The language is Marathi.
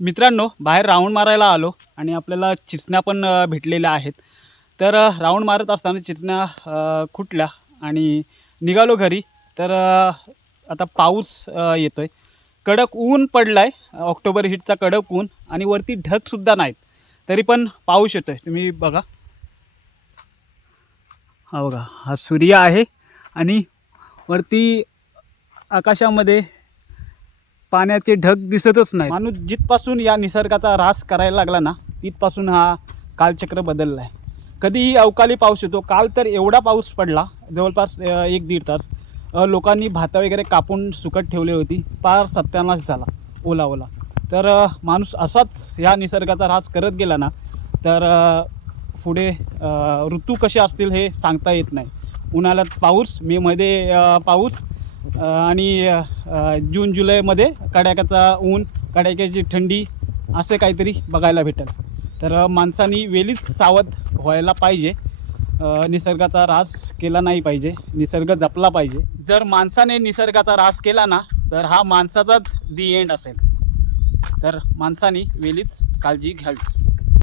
मित्रांनो, बाहेर राऊंड मारायला आलो आणि आपल्याला चिचण्या पण भेटलेल्या आहेत. तर राऊंड मारत असताना चिचण्या खुटल्या आणि निघालो घरी. तर आता पाऊस येतोय, कडक ऊन पडलाय, ऑक्टोबर हीटचा कडक ऊन आणि वरती ढगसुद्धा नाहीत, तरी पण पाऊस येतोय. तुम्ही बघा, हा बघा, हा सूर्य आहे आणि वरती आकाशामध्ये पाण्याचे ढग दिसतच नाही. माणूस जिथपासून या निसर्गाचा ऱ्हास करायला लागला ना, तिथपासून हा कालचक्र बदलला आहे. कधीही अवकाळी पाऊस येतो. काल तर एवढा पाऊस पडला, जवळपास 1-1.5 तास. लोकांनी भातं वगैरे कापून सुकत ठेवली होती. पार सत्यानाश झाला, ओला ओला. तर माणूस असाच या निसर्गाचा ऱ्हास करत गेला ना, तर पुढे ऋतू कसे असतील हे सांगता येत नाही. उन्हाळ्यात पाऊस, मेमध्ये पाऊस आणि जून जुलैमध्ये कडाक्याचा ऊन, कडाक्याची थंडी, असे काहीतरी बघायला भेटेल. तर माणसांनी वेळीच सावध व्हायला पाहिजे. निसर्गाचा ऱ्हास केला नाही पाहिजे, निसर्ग जपला पाहिजे. जर माणसाने निसर्गाचा ऱ्हास केला ना, तर हा माणसाचाच दी एंड असेल. तर माणसांनी वेळीच काळजी घ्यावी.